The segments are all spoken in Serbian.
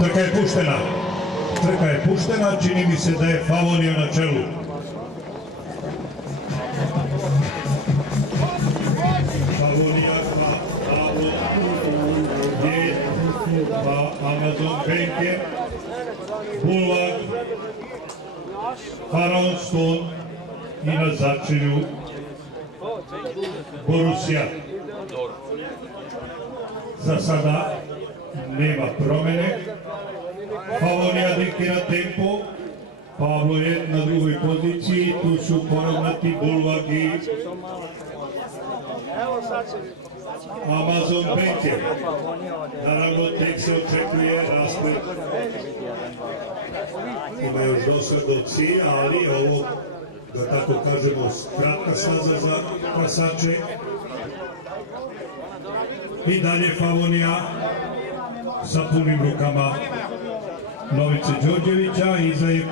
Trka je puštena. Trka je puštena, čini mi se da je Favonija na čelu. Favonija pa Pavlo je pa Amazon Benke, Bulvar, Faraon Stone i na začelju Borussia. Za sada nema promene. Favonija diktira tempo, Pavlo je na drugoj poziciji, tu su poravnati Bulvar i Amazon Benke. Naravno, tek se očekuje rasplet. Ima još dosta do cilja, ali ovo, da tako kažemo, kratka staza za klasače. I dalje Favonija sa punim rukama Novice Đorđevića, iza je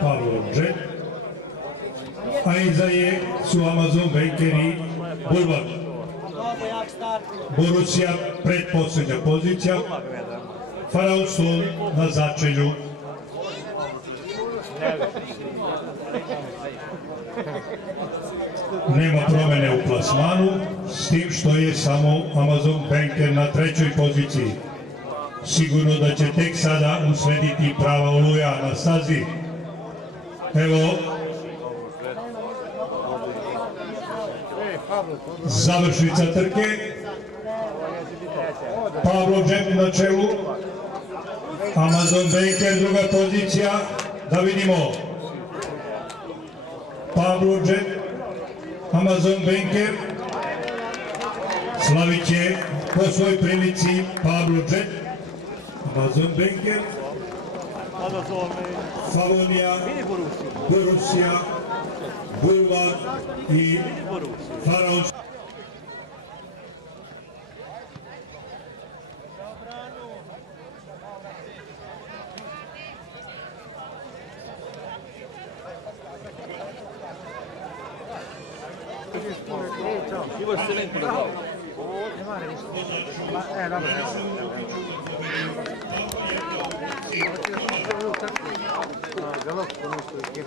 Pavlo Jet, a iza su Amazon Benke i Bulvar. Borussia predposlednja pozicija, Faraon Stone na začelju. Nema promene u plasmanu, s tim što je samo Amazon Benke na trećoj poziciji. Sigurno da će tek sada uslediti prava oluja na stazi. Evo, završnica trke. Pavlo Jet na čelu, Amazon Benke druga pozicija. Da vidimo. Pavlo Jet, Amazon Benke. Slavit će po svoj prilici Pavlo Jet, Amazon Benke, Favonija, Borussia, Bulvar i Faraon. Ivo se ven podavao. Nema ništa. Dobro. Головку nešto je